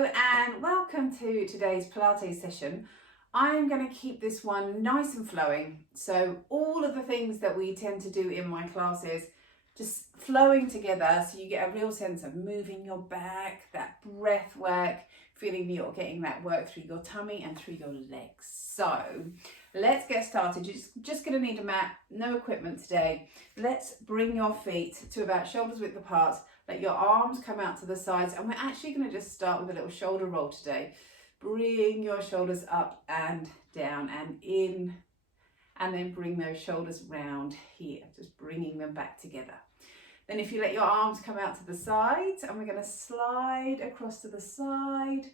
Hello and welcome to today's Pilates session. I'm going to keep this one nice and flowing. So all of the things that we tend to do in my classes, just flowing together so you get a real sense of moving your back, that breath work, feeling you're getting that work through your tummy and through your legs. So let's get started. You're just going to need a mat, no equipment today. Let's bring your feet to about shoulders width apart. Let your arms come out to the sides, and we're actually going to just start with a little shoulder roll today. Bring your shoulders up and down and in, and then bring those shoulders round here, just bringing them back together. Then if you let your arms come out to the sides, and we're going to slide across to the side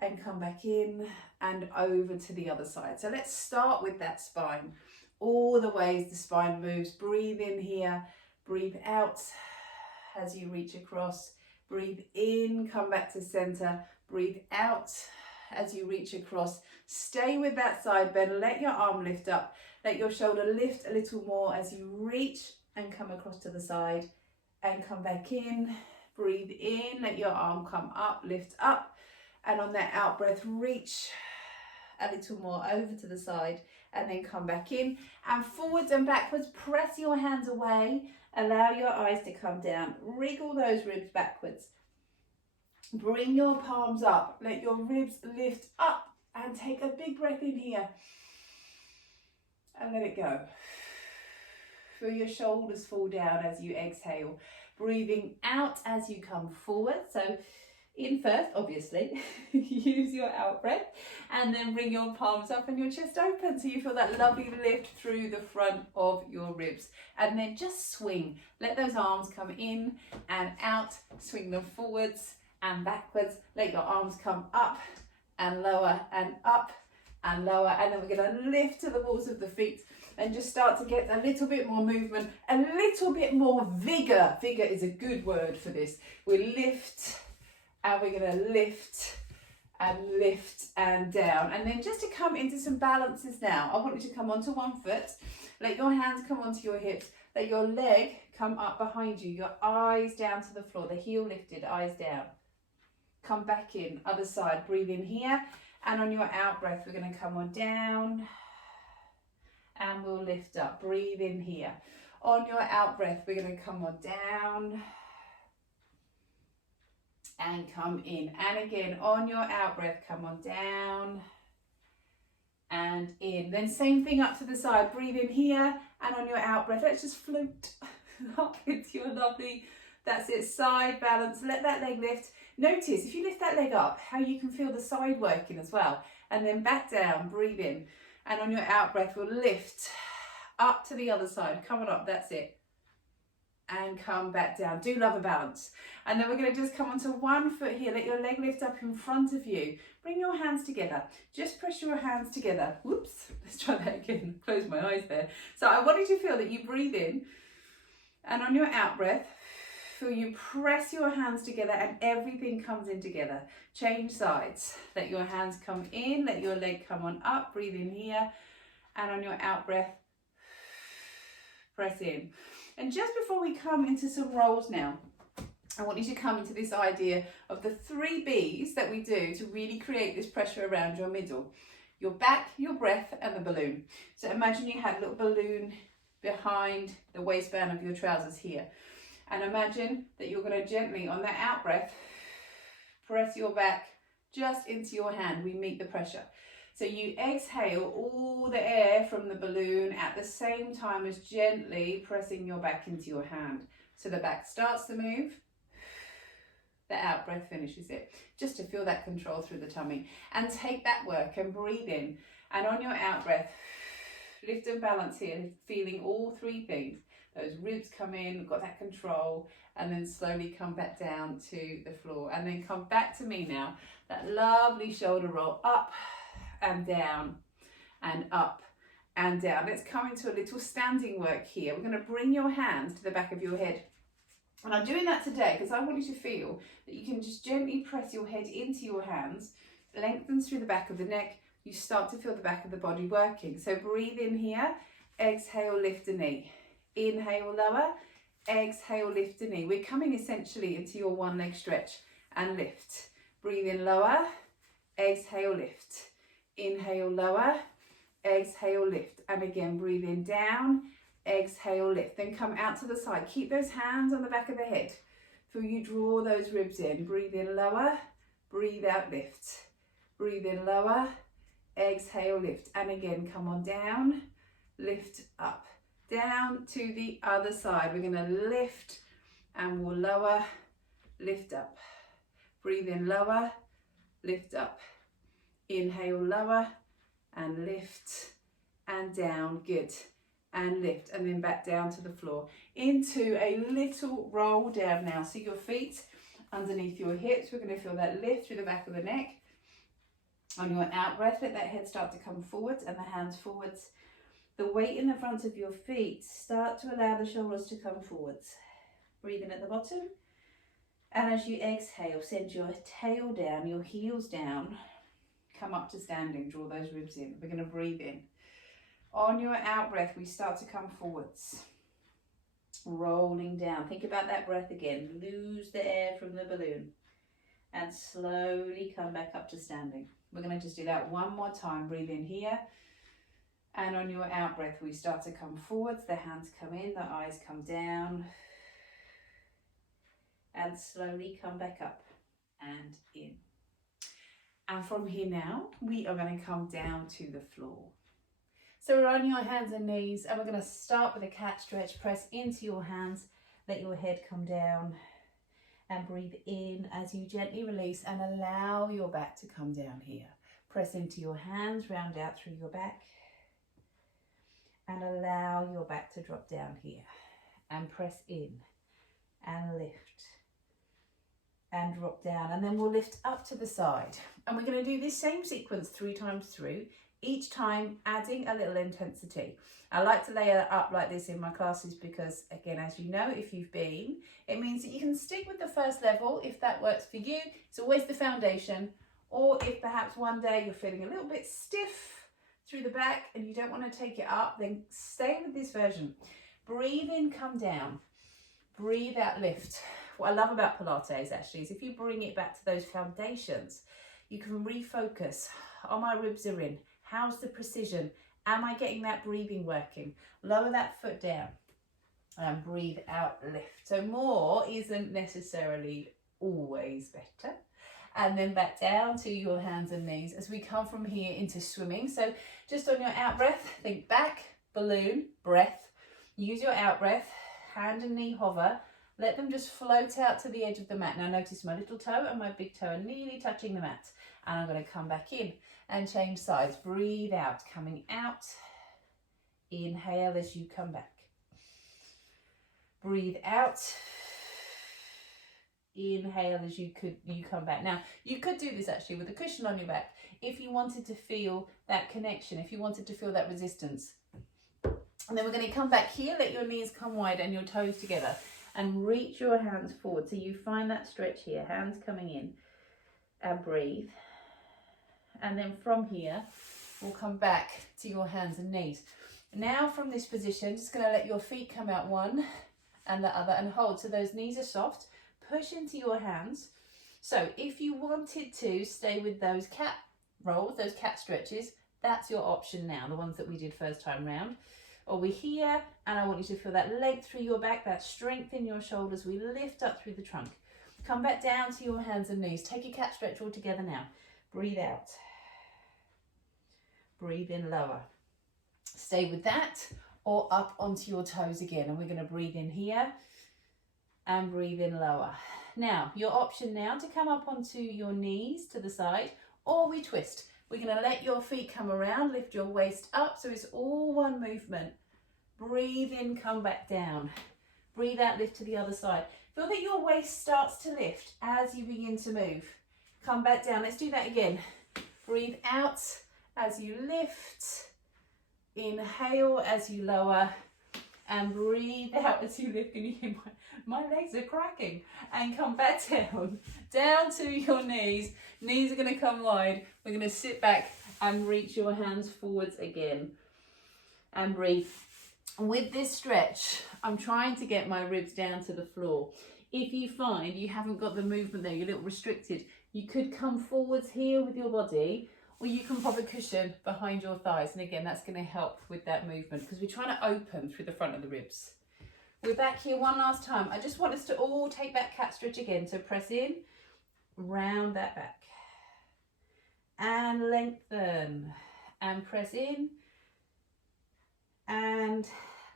and come back in and over to the other side. So let's start with that spine. All the ways the spine moves. Breathe in here, breathe out as you reach across. Breathe in, come back to center. Breathe out as you reach across. Stay with that side bend. Let your arm lift up. Let your shoulder lift a little more as you reach and come across to the side and come back in. Breathe in, let your arm come up, lift up, and on that out breath, reach a little more over to the side and then come back in and forwards and backwards. Press your hands away. Allow your eyes to come down. Wriggle those ribs backwards. Bring your palms up. Let your ribs lift up and take a big breath in here. And let it go. Feel your shoulders fall down as you exhale. Breathing out as you come forward. So in first, obviously, use your out breath and then bring your palms up and your chest open so you feel that lovely lift through the front of your ribs. And then just swing. Let those arms come in and out. Swing them forwards and backwards. Let your arms come up and lower and up and lower. And then we're going to lift to the balls of the feet and just start to get a little bit more movement, a little bit more vigor. Vigor is a good word for this. We lift and we're going to lift and down. And then just to come into some balances now, I want you to come onto one foot. Let your hands come onto your hips. Let your leg come up behind you. Your eyes down to the floor. The heel lifted, eyes down. Come back in, other side. Breathe in here. And on your out breath, we're going to come on down. And we'll lift up. Breathe in here. On your out breath, we're going to come on down. And come in. And again, on your out breath, come on down and in. Then same thing up to the side. Breathe in here, and on your out breath, let's just float up into your lovely, that's it, side balance. Let that leg lift. Notice, if you lift that leg up, how you can feel the side working as well. And then back down, breathe in. And on your out breath, we'll lift up to the other side. Come on up, that's it. And come back down. Do love a balance. And then we're going to just come onto one foot here. Let your leg lift up in front of you. Bring your hands together. Just press your hands together. Whoops. Let's try that again. Close my eyes there. So I want you to feel that you breathe in. And on your out breath, feel you press your hands together and everything comes in together. Change sides. Let your hands come in. Let your leg come on up. Breathe in here. And on your out breath, press in. And just before we come into some rolls now, I want you to come into this idea of the 3 B's that we do to really create this pressure around your middle. Your back, your breath, and the balloon. So imagine you had a little balloon behind the waistband of your trousers here. And imagine that you're going to gently, on that out breath, press your back just into your hand. We meet the pressure. So you exhale all the air from the balloon at the same time as gently pressing your back into your hand. So the back starts to move, the out breath finishes it. Just to feel that control through the tummy. And take that work and breathe in. And on your out breath, lift and balance here, feeling all 3 things. Those ribs come in, got that control, and then slowly come back down to the floor. And then come back to me now. That lovely shoulder roll up and down and up and down. Let's come into a little standing work here. We're going to bring your hands to the back of your head. And I'm doing that today because I want you to feel that you can just gently press your head into your hands, lengthen through the back of the neck. You start to feel the back of the body working. So breathe in here, exhale, lift a knee. Inhale, lower, exhale, lift a knee. We're coming essentially into your one leg stretch and lift. Breathe in, lower. Exhale, lift. Inhale, lower. Exhale, lift. And again, breathe in, down. Exhale, lift. Then come out to the side. Keep those hands on the back of the head. Feel you draw those ribs in. Breathe in, lower. Breathe out, lift. Breathe in, lower. Exhale, lift. And again, come on down. Lift up. Down to the other side. We're going to lift and we'll lower. Lift up. Breathe in, lower. Lift up. Inhale, lower. And lift. And down. Good. And lift, and then back down to the floor into a little roll down now. So your feet underneath your hips. We're going to feel that lift through the back of the neck. On your out breath, let that head start to come forwards and the hands forwards. The weight in the front of your feet, start to allow the shoulders to come forwards. Breathe in at the bottom, and as you exhale, send your tail down, your heels down, come up to standing, draw those ribs in. We're going to breathe in. On your out breath, we start to come forwards, rolling down. Think about that breath again. Lose the air from the balloon and slowly come back up to standing. We're going to just do that one more time. Breathe in here. And on your out breath, we start to come forwards. The hands come in, the eyes come down. And slowly come back up and in. And from here now, we are going to come down to the floor. So we're on your hands and knees, and we're going to start with a cat stretch. Press into your hands, let your head come down, and breathe in as you gently release and allow your back to come down here. Press into your hands, round out through your back, and allow your back to drop down here. And press in, and lift, and drop down. And then we'll lift up to the side. And we're going to do this same sequence 3 times through. Each time adding a little intensity. I like to layer up like this in my classes because, again, as you know, if you've been, it means that you can stick with the first level if that works for you. It's always the foundation. Or if perhaps one day you're feeling a little bit stiff through the back and you don't want to take it up, then stay with this version. Breathe in, come down. Breathe out, lift. What I love about Pilates actually is if you bring it back to those foundations, you can refocus. Oh, my ribs are in. How's the precision? Am I getting that breathing working? Lower that foot down and breathe out, lift. So more isn't necessarily always better. And then back down to your hands and knees as we come from here into swimming. So just on your out breath, think back, balloon, breath. Use your out breath, hand and knee hover. Let them just float out to the edge of the mat. Now notice my little toe and my big toe are nearly touching the mat. And I'm going to come back in and change sides. Breathe out, coming out. Inhale as you come back. Breathe out. Inhale as you come back. Now, you could do this actually with a cushion on your back if you wanted to feel that connection, if you wanted to feel that resistance. And then we're going to come back here, let your knees come wide and your toes together and reach your hands forward. So you find that stretch here, hands coming in, and breathe. And then from here, we'll come back to your hands and knees. Now from this position, just going to let your feet come out one and the other and hold. So those knees are soft. Push into your hands. So if you wanted to stay with those cat rolls, those cat stretches, that's your option now, the ones that we did first time round. Or we're here, and I want you to feel that length through your back, that strength in your shoulders. We lift up through the trunk. Come back down to your hands and knees. Take your cat stretch all together now. Breathe out. Breathe in lower. Stay with that, or up onto your toes again. And we're going to breathe in here and breathe in lower. Now, your option now to come up onto your knees to the side, or we twist. We're going to let your feet come around, lift your waist up, so it's all one movement. Breathe in, come back down. Breathe out, lift to the other side. Feel that your waist starts to lift as you begin to move. Come back down. Let's do that again. Breathe out as you lift. Inhale as you lower. And breathe out as you lift. Can you hear my legs are cracking? And come back down. Down to your knees. Knees are going to come wide. We're going to sit back and reach your hands forwards again. And breathe. With this stretch, I'm trying to get my ribs down to the floor. If you find you haven't got the movement there, you're a little restricted, you could come forwards here with your body, or you can pop a cushion behind your thighs. And again, that's going to help with that movement because we're trying to open through the front of the ribs. We're back here one last time. I just want us to all take that cat stretch again. So press in, round that back, and lengthen, and press in, and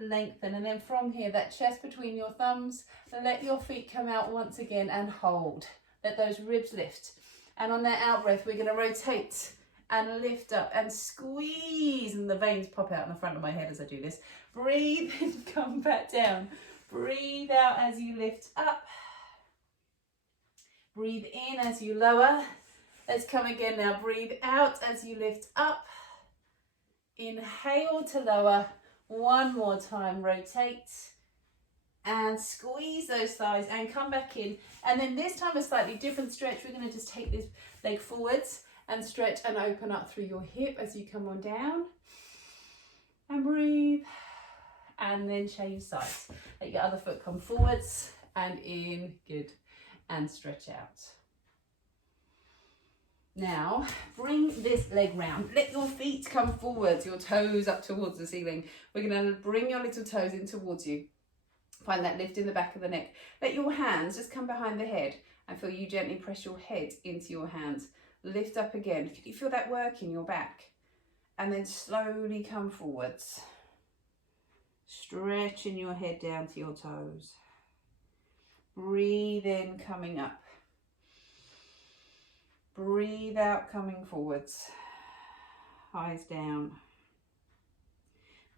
lengthen. And then from here, that chest between your thumbs, let your feet come out once again and hold. Let those ribs lift. And on that out breath, we're going to rotate and lift up and squeeze, and the veins pop out in the front of my head as I do this. Breathe and come back down. Breathe out as you lift up. Breathe in as you lower. Let's come again now. Breathe out as you lift up. Inhale to lower. One more time. Rotate and squeeze those thighs and come back in. And then this time a slightly different stretch. We're going to just take this leg forwards and stretch and open up through your hip as you come on down. And breathe. And then change sides. Let your other foot come forwards and in. Good. And stretch out. Now, bring this leg round. Let your feet come forwards, your toes up towards the ceiling. We're going to bring your little toes in towards you. Find that lift in the back of the neck. Let your hands just come behind the head and feel you gently press your head into your hands. Lift up again. Can you feel that work in your back? And then slowly come forwards. Stretching your head down to your toes. Breathe in, coming up. Breathe out, coming forwards. Eyes down.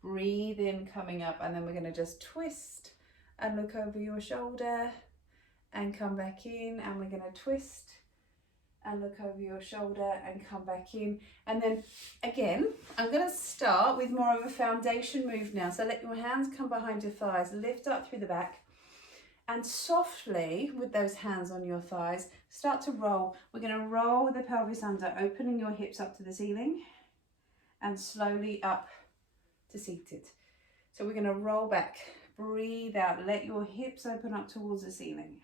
Breathe in, coming up, and then we're going to just twist and look over your shoulder and come back in, and we're going to twist and look over your shoulder and come back in. And then again, I'm going to start with more of a foundation move now. So let your hands come behind your thighs, lift up through the back, and softly with those hands on your thighs, start to roll. We're going to roll the pelvis under, opening your hips up to the ceiling and slowly up to seated. So we're going to roll back, breathe out, let your hips open up towards the ceiling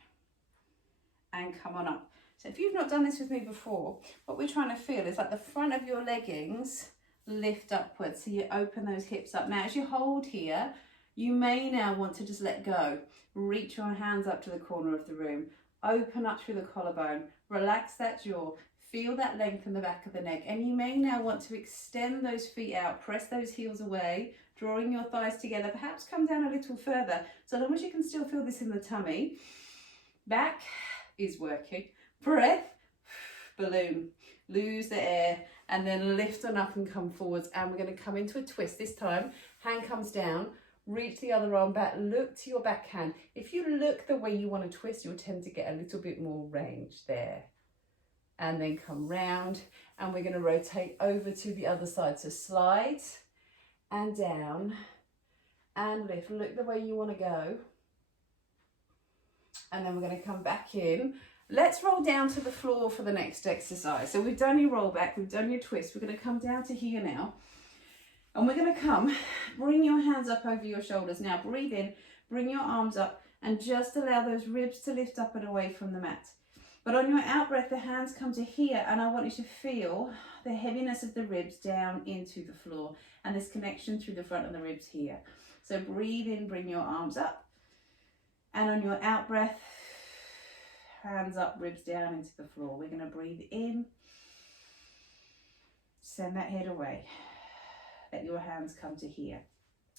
and come on up. So if you've not done this with me before, what we're trying to feel is like the front of your leggings lift upwards. So you open those hips up. Now as you hold here, you may now want to just let go. Reach your hands up to the corner of the room. Open up through the collarbone. Relax that jaw. Feel that length in the back of the neck. And you may now want to extend those feet out. Press those heels away, drawing your thighs together. Perhaps come down a little further. So long as you can still feel this in the tummy. Back is working. Breath, balloon. Lose the air and then lift on up and come forwards. And we're going to come into a twist. This time, hand comes down. Reach the other arm back, look to your backhand. If you look the way you want to twist, you'll tend to get a little bit more range there. And then come round, and we're going to rotate over to the other side. So slide and down and lift. Look the way you want to go. And then we're going to come back in. Let's roll down to the floor for the next exercise. So we've done your roll back, we've done your twist. We're going to come down to here now. And we're going to come, bring your hands up over your shoulders. Now breathe in, bring your arms up and just allow those ribs to lift up and away from the mat. But on your out breath, the hands come to here and I want you to feel the heaviness of the ribs down into the floor and this connection through the front of the ribs here. So breathe in, bring your arms up. And on your out breath, hands up, ribs down into the floor. We're going to breathe in, send that head away. Let your hands come to here.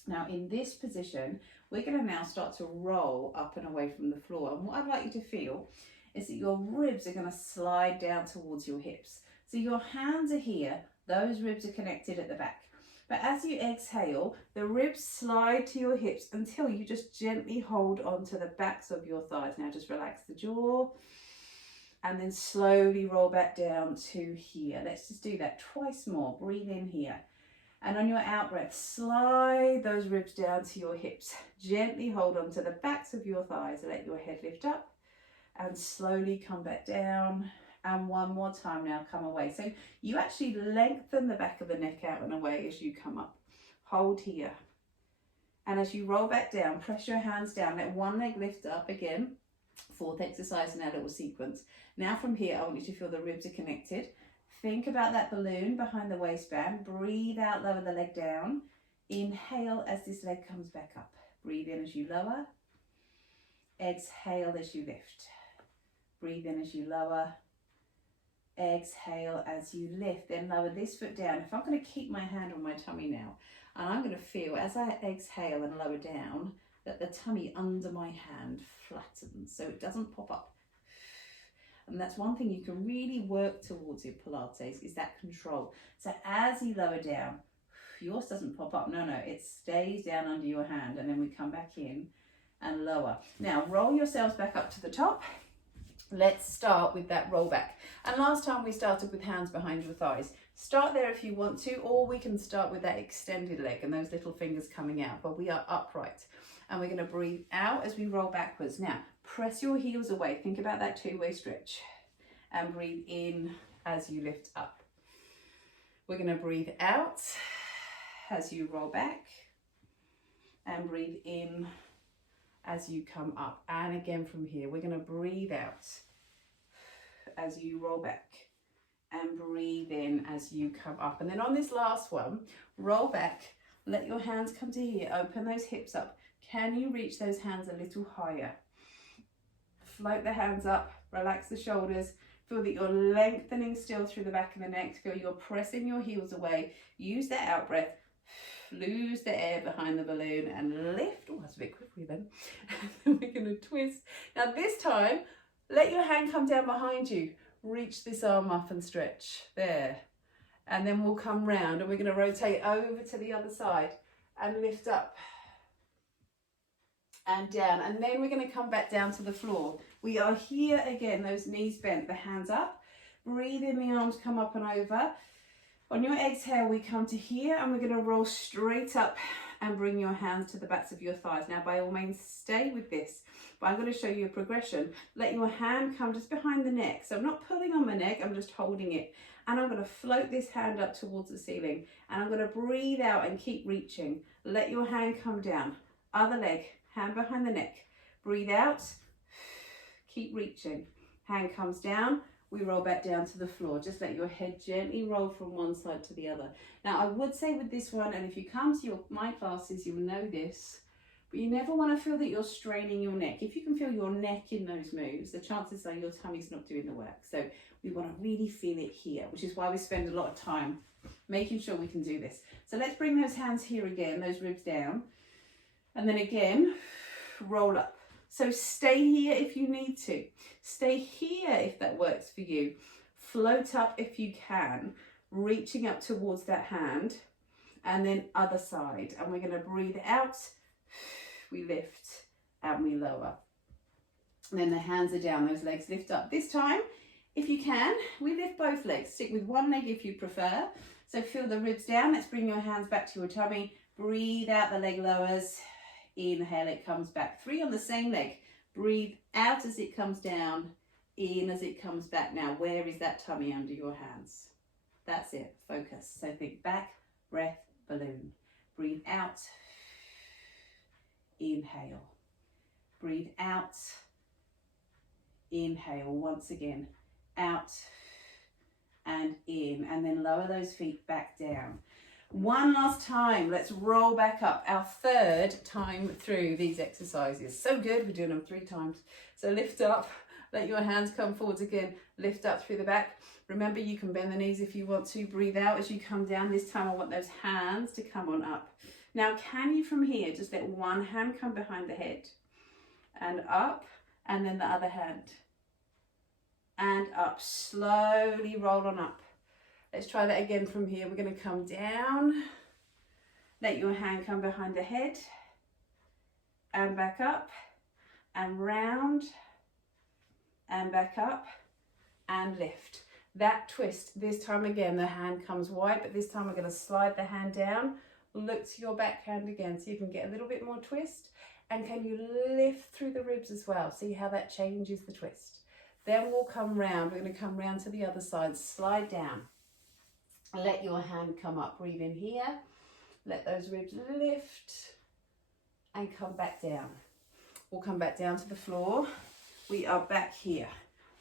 Now in this position, we're going to now start to roll up and away from the floor. And what I'd like you to feel is that your ribs are going to slide down towards your hips. So your hands are here, those ribs are connected at the back. But as you exhale, the ribs slide to your hips until you just gently hold onto the backs of your thighs. Now just relax the jaw and then slowly roll back down to here. Let's just do that twice more. Breathe in here. And on your out breath, slide those ribs down to your hips. Gently hold on to the backs of your thighs. Let your head lift up and slowly come back down. And one more time now, come away. So you actually lengthen the back of the neck out and away as you come up. Hold here. And as you roll back down, press your hands down. Let one leg lift up again. Fourth exercise in our little sequence. Now from here, I want you to feel the ribs are connected. Think about that balloon behind the waistband. Breathe out, lower the leg down. Inhale as this leg comes back up. Breathe in as you lower. Exhale as you lift. Breathe in as you lower. Exhale as you lift. Then lower this foot down. If I'm going to keep my hand on my tummy now, and I'm going to feel as I exhale and lower down that the tummy under my hand flattens so it doesn't pop up. And that's one thing you can really work towards in Pilates, is that control. So as you lower down, yours doesn't pop up. No, it stays down under your hand, and then we come back in and lower. Now roll yourselves back up to the top. Let's start with that roll back. And last time we started with hands behind your thighs. Start there if you want to, or we can start with that extended leg and those little fingers coming out, but we are upright. And we're going to breathe out as we roll backwards. Now, press your heels away. Think about that two-way stretch. And breathe in as you lift up. We're going to breathe out as you roll back. And breathe in as you come up. And again from here, we're going to breathe out as you roll back. And breathe in as you come up. And then on this last one, roll back. Let your hands come to here. Open those hips up. Can you reach those hands a little higher? Float the hands up, relax the shoulders. Feel that you're lengthening still through the back of the neck. Feel you're pressing your heels away. Use that out breath. Lose the air behind the balloon and lift. Oh, that's a bit quick for you then. And we're going to twist. Now this time, let your hand come down behind you. Reach this arm up and stretch. There. And then we'll come round and we're going to rotate over to the other side and lift up. And down, and then we're going to come back down to the floor. We are here again, those knees bent, the hands up. Breathe in, the arms come up and over. On your exhale, we come to here and we're going to roll straight up and bring your hands to the backs of your thighs. Now, by all means, stay with this, but I'm going to show you a progression. Let your hand come just behind the neck. So I'm not pulling on my neck, I'm just holding it. And I'm going to float this hand up towards the ceiling. And I'm going to breathe out and keep reaching. Let your hand come down. Other leg. Hand behind the neck. Breathe out. Keep reaching. Hand comes down. We roll back down to the floor. Just let your head gently roll from one side to the other. Now, I would say with this one, and if you come to my classes, you'll know this, but you never want to feel that you're straining your neck. If you can feel your neck in those moves, the chances are your tummy's not doing the work. So we want to really feel it here, which is why we spend a lot of time making sure we can do this. So let's bring those hands here again, those ribs down. And then again, roll up. So stay here if you need to. Stay here if that works for you. Float up if you can, reaching up towards that hand. And then other side. And we're going to breathe out. We lift and we lower. And then the hands are down, those legs lift up. This time, if you can, we lift both legs. Stick with one leg if you prefer. So feel the ribs down. Let's bring your hands back to your tummy. Breathe out, the leg lowers. Inhale, it comes back. 3 on the same leg. Breathe out as it comes down. In as it comes back. Now, where is that tummy under your hands? That's it. Focus. So think back, breath, balloon. Breathe out. Inhale. Breathe out. Inhale. Once again. Out and in. And then lower those feet back down. One last time, let's roll back up. Our third time through these exercises. So good, we're doing them 3 times. So lift up, let your hands come forwards again. Lift up through the back. Remember, you can bend the knees if you want to. Breathe out as you come down. This time I want those hands to come on up. Now, can you from here just let one hand come behind the head and up, and then the other hand and up. Slowly roll on up. Let's try that again from here. We're going to come down. Let your hand come behind the head. And back up. And round. And back up. And lift. That twist. This time again, the hand comes wide. But this time we're going to slide the hand down. Look to your back hand again. So you can get a little bit more twist. And can you lift through the ribs as well? See how that changes the twist. Then we'll come round. We're going to come round to the other side. Slide down. Let your hand come up, breathe in here, let those ribs lift and come back down. We'll come back down to the floor. we are back here.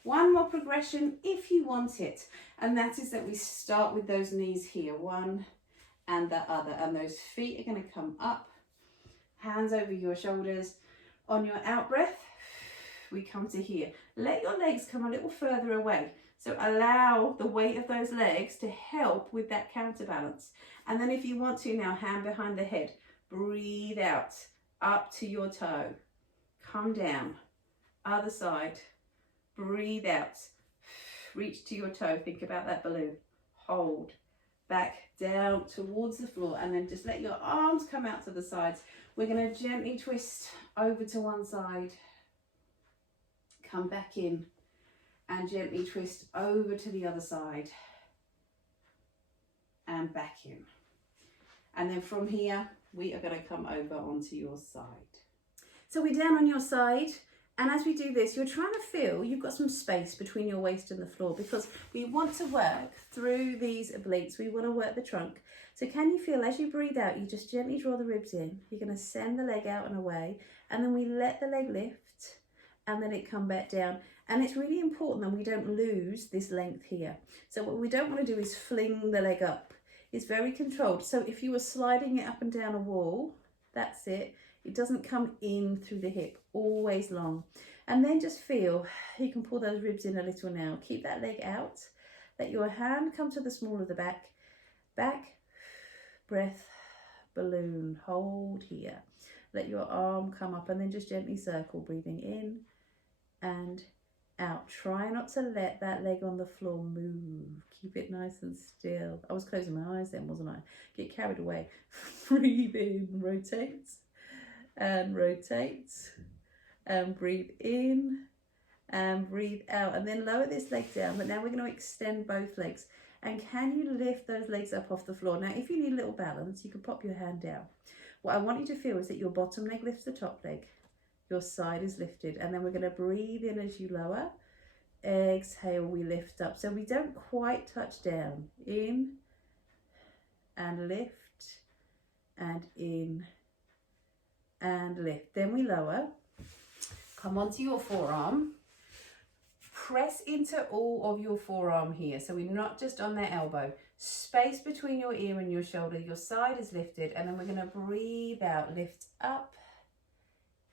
One more progression if you want it, and that is that we start with those knees here, one and the other, and those feet are going to come up, hands over your shoulders. On your out breath, we come to here. Let your legs come a little further away, so allow the weight of those legs to help with that counterbalance. And then if you want to now, hand behind the head, breathe out, up to your toe, come down, other side, breathe out, reach to your toe, think about that balloon, hold, back down towards the floor, and then just let your arms come out to the sides. We're going to gently twist over to one side, come back in, and gently twist over to the other side, and back in. And then from here, we are going to come over onto your side. So we're down on your side. And as we do this, you're trying to feel you've got some space between your waist and the floor, because we want to work through these obliques. We want to work the trunk. So can you feel as you breathe out, you just gently draw the ribs in. You're going to send the leg out and away. And then we let the leg lift and then it come back down. And it's really important that we don't lose this length here. So what we don't want to do is fling the leg up. It's very controlled. So if you were sliding it up and down a wall, that's it. It doesn't come in through the hip, always long. And then just feel, you can pull those ribs in a little now. Keep that leg out. Let your hand come to the small of the back. Back, breath, balloon, hold here. Let your arm come up and then just gently circle, breathing in and out. Try not to let that leg on the floor move. Keep it nice and still. I was closing my eyes then, wasn't I? Get carried away. Breathe in, rotate. And rotate, and breathe in and breathe out, and then lower this leg down. But now we're going to extend both legs, and can you lift those legs up off the floor? Now if you need a little balance, you can pop your hand down. What I want you to feel is that your bottom leg lifts the top leg, your side is lifted, and then we're going to breathe in as you lower. Exhale, we lift up, so we don't quite touch down. In and lift and in and lift. Then we lower, come onto your forearm, press into all of your forearm here. So we're not just on that elbow. Space between your ear and your shoulder, your side is lifted, and then we're going to breathe out, lift up,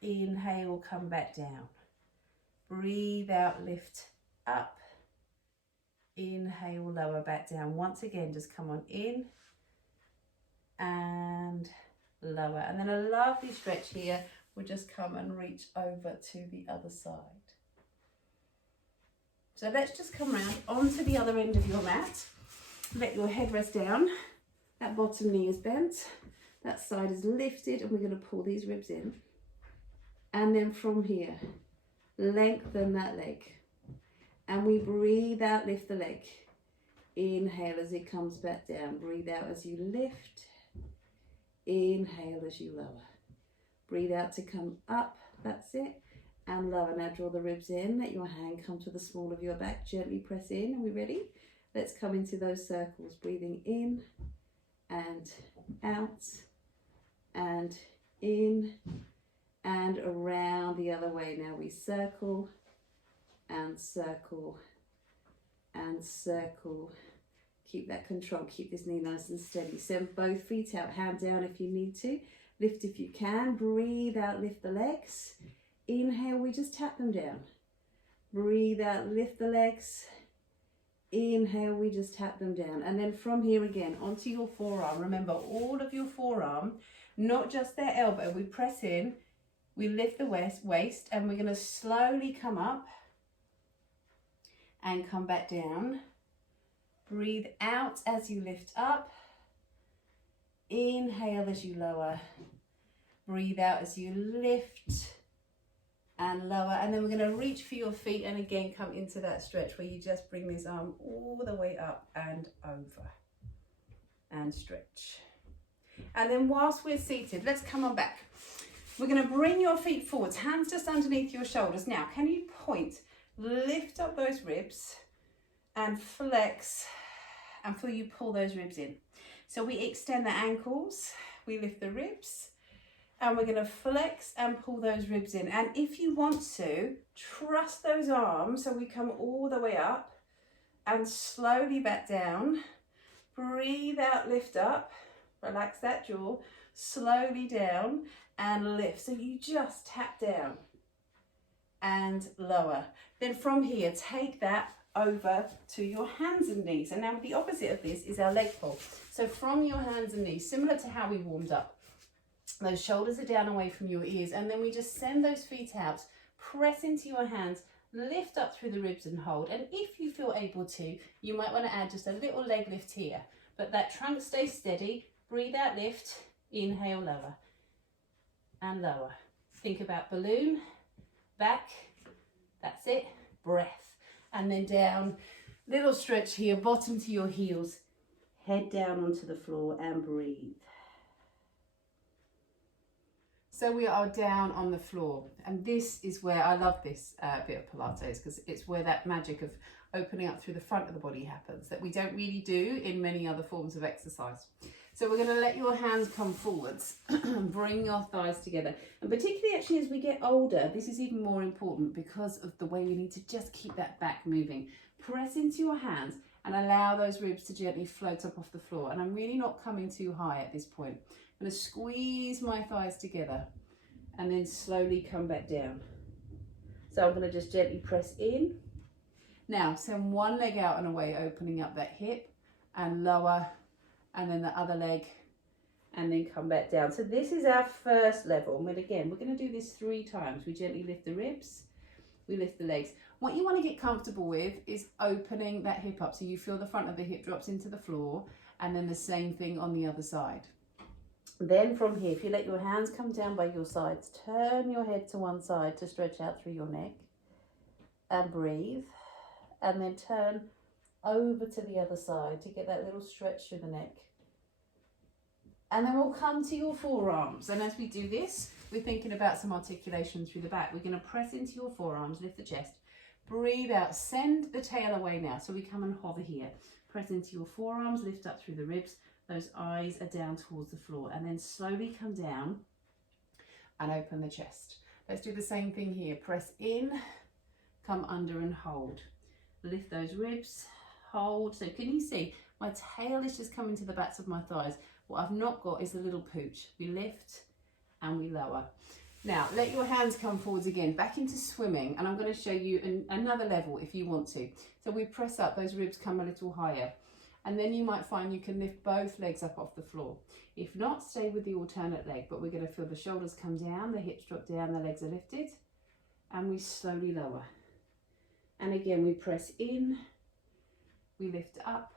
inhale, come back down. Breathe out, lift up, inhale, lower, back down. Once again, just come on in and lower, and then a lovely stretch here. We'll just come and reach over to the other side. So let's just come round onto the other end of your mat. Let your head rest down. That bottom knee is bent. That side is lifted, and we're going to pull these ribs in. And then from here, lengthen that leg. And we breathe out, lift the leg. Inhale as it comes back down. Breathe out as you lift. Inhale as you lower. Breathe out to come up, that's it, and lower. Now draw the ribs in, let your hand come to the small of your back, gently press in. Are we ready? Let's come into those circles, breathing in and out and in and around the other way. Now we circle and circle and circle. Keep that control, keep this knee nice and steady. Send both feet out, hand down if you need to. Lift if you can, breathe out, lift the legs. Inhale, we just tap them down. Breathe out, lift the legs. Inhale, we just tap them down. And then from here again, onto your forearm. Remember, all of your forearm, not just their elbow. We press in, we lift the waist, and we're going to slowly come up and come back down. Breathe out as you lift up. Inhale as you lower. Breathe out as you lift and lower. And then we're going to reach for your feet and again come into that stretch where you just bring this arm all the way up and over. And stretch. And then whilst we're seated, let's come on back. We're going to bring your feet forwards, hands just underneath your shoulders. Now, can you point, lift up those ribs and flex until you pull those ribs in. So we extend the ankles, we lift the ribs, And we're going to flex and pull those ribs in. And if you want to, trust those arms so we come all the way up and slowly back down. Breathe out, lift up, relax that jaw, slowly down and lift. So you just tap down and lower. Then from here, take that over to your hands and knees. And now the opposite of this is our leg pull. So from your hands and knees, similar to how we warmed up, those shoulders are down away from your ears, and then we just send those feet out, press into your hands, lift up through the ribs and hold. And if you feel able to, you might want to add just a little leg lift here, but that trunk stays steady. Breathe out, lift, inhale, lower and lower. Think about balloon, back, that's it, breath, and then down, little stretch here, bottom to your heels, head down onto the floor and breathe. So we are down on the floor, and this is where I love this bit of Pilates, because it's where that magic of opening up through the front of the body happens that we don't really do in many other forms of exercise. So we're going to let your hands come forwards, bring your thighs together, and particularly actually as we get older, this is even more important because of the way we need to just keep that back moving. Press into your hands and allow those ribs to gently float up off the floor, and I'm really not coming too high at this point. I'm going to squeeze my thighs together and then slowly come back down. So I'm going to just gently press in. Now send one leg out and away, opening up that hip, and lower, and then the other leg, and then come back down. So this is our first level. And again, we're going to do this 3 times. We gently lift the ribs, we lift the legs. What you want to get comfortable with is opening that hip up so you feel the front of the hip drops into the floor, and then the same thing on the other side. Then from here, if you let your hands come down by your sides, turn your head to one side to stretch out through your neck and breathe, and then turn over to the other side to get that little stretch through the neck. And then we'll come to your forearms, and as we do this, we're thinking about some articulation through the back. We're going to press into your forearms, lift the chest, breathe out, send the tail away now. So we come and hover here, press into your forearms, lift up through the ribs. Those eyes are down towards the floor, and then slowly come down and open the chest. Let's do the same thing here. Press in, come under and hold. Lift those ribs, hold. So can you see my tail is just coming to the backs of my thighs? What I've not got is a little pooch. We lift and we lower. Now let your hands come forwards again, back into swimming, and I'm going to show you another level if you want to. So we press up, those ribs come a little higher. And then you might find you can lift both legs up off the floor. If not, stay with the alternate leg, but we're going to feel the shoulders come down, the hips drop down, the legs are lifted, and we slowly lower. And again, we press in, we lift up,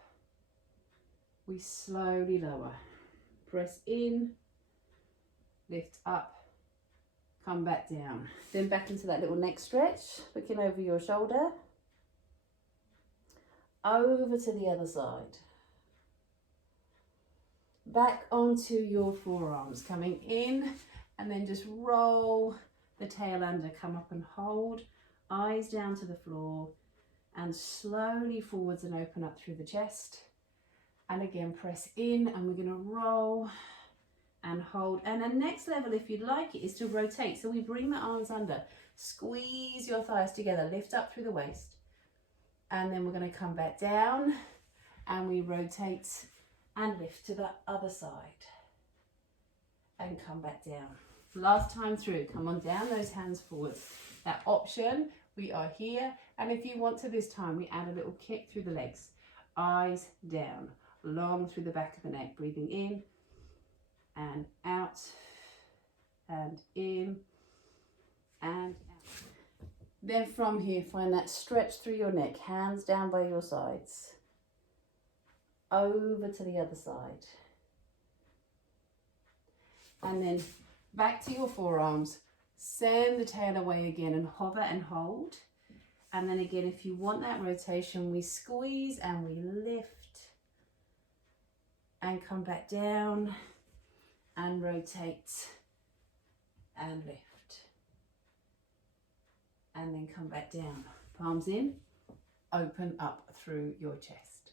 we slowly lower. Press in, lift up, come back down. Then back into that little neck stretch, looking over your shoulder. Over to the other side. Back onto your forearms, coming in, and then just roll the tail under, come up and hold, eyes down to the floor, and slowly forwards and open up through the chest. And again, press in, and we're going to roll and hold. And the next level, if you'd like it, is to rotate. So we bring the arms under, squeeze your thighs together, lift up through the waist. And then we're going to come back down, and we rotate and lift to the other side and come back down. Last time through, come on down, those hands forwards. That option, we are here. And if you want to this time, we add a little kick through the legs. Eyes down, long through the back of the neck, breathing in and out and in and out. Then from here, find that stretch through your neck, hands down by your sides, over to the other side. And then back to your forearms, send the tail away again and hover and hold. And then again, if you want that rotation, we squeeze and we lift and come back down and rotate and lift. And then come back down, palms in, open up through your chest.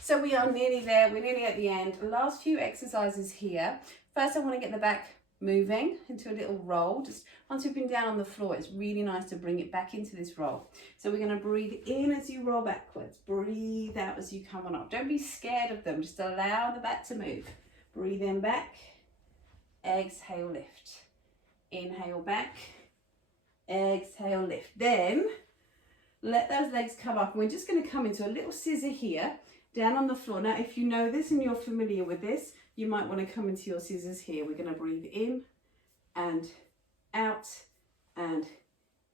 So we are nearly there, we're nearly at the end. Last few exercises here. First, I want to get the back moving into a little roll. Just once we've been down on the floor, it's really nice to bring it back into this roll. So we're going to breathe in as you roll backwards. Breathe out as you come on up. Don't be scared of them. Just allow the back to move. Breathe in back. Exhale, lift. Inhale back. Exhale, lift. Then let those legs come up. And we're just going to come into a little scissor here, down on the floor. Now, if you know this and you're familiar with this, you might want to come into your scissors here. We're going to breathe in and out and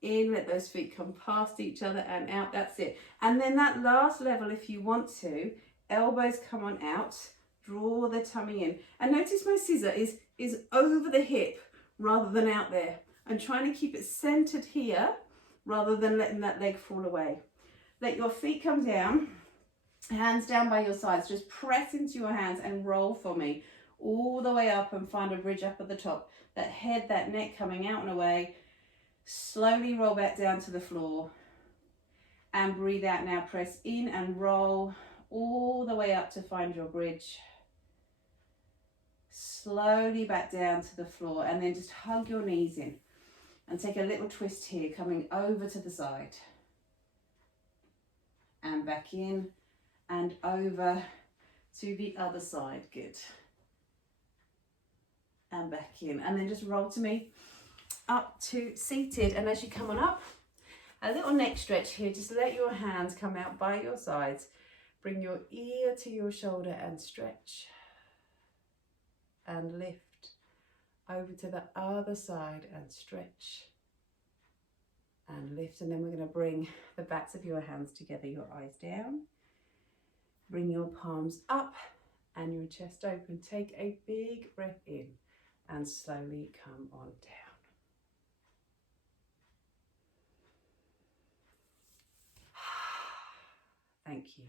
in. Let those feet come past each other and out. That's it. And then that last level, if you want to, elbows come on out. Draw the tummy in. And notice my scissor is over the hip rather than out there. I'm trying to keep it centered here rather than letting that leg fall away. Let your feet come down. Hands down by your sides. Just press into your hands and roll for me all the way up and find a bridge up at the top. That head, that neck coming out and away. Slowly roll back down to the floor and breathe out now. Press in and roll all the way up to find your bridge. Slowly back down to the floor and then just hug your knees in and take a little twist here, coming over to the side and back in and over to the other side. Good. And back in. And then just roll to me up to seated. And as you come on up, a little neck stretch here. Just let your hands come out by your sides. Bring your ear to your shoulder and stretch. And lift. Over to the other side and stretch. And lift. And then we're going to bring the backs of your hands together, your eyes down. Bring your palms up and your chest open. Take a big breath in and slowly come on down. Thank you.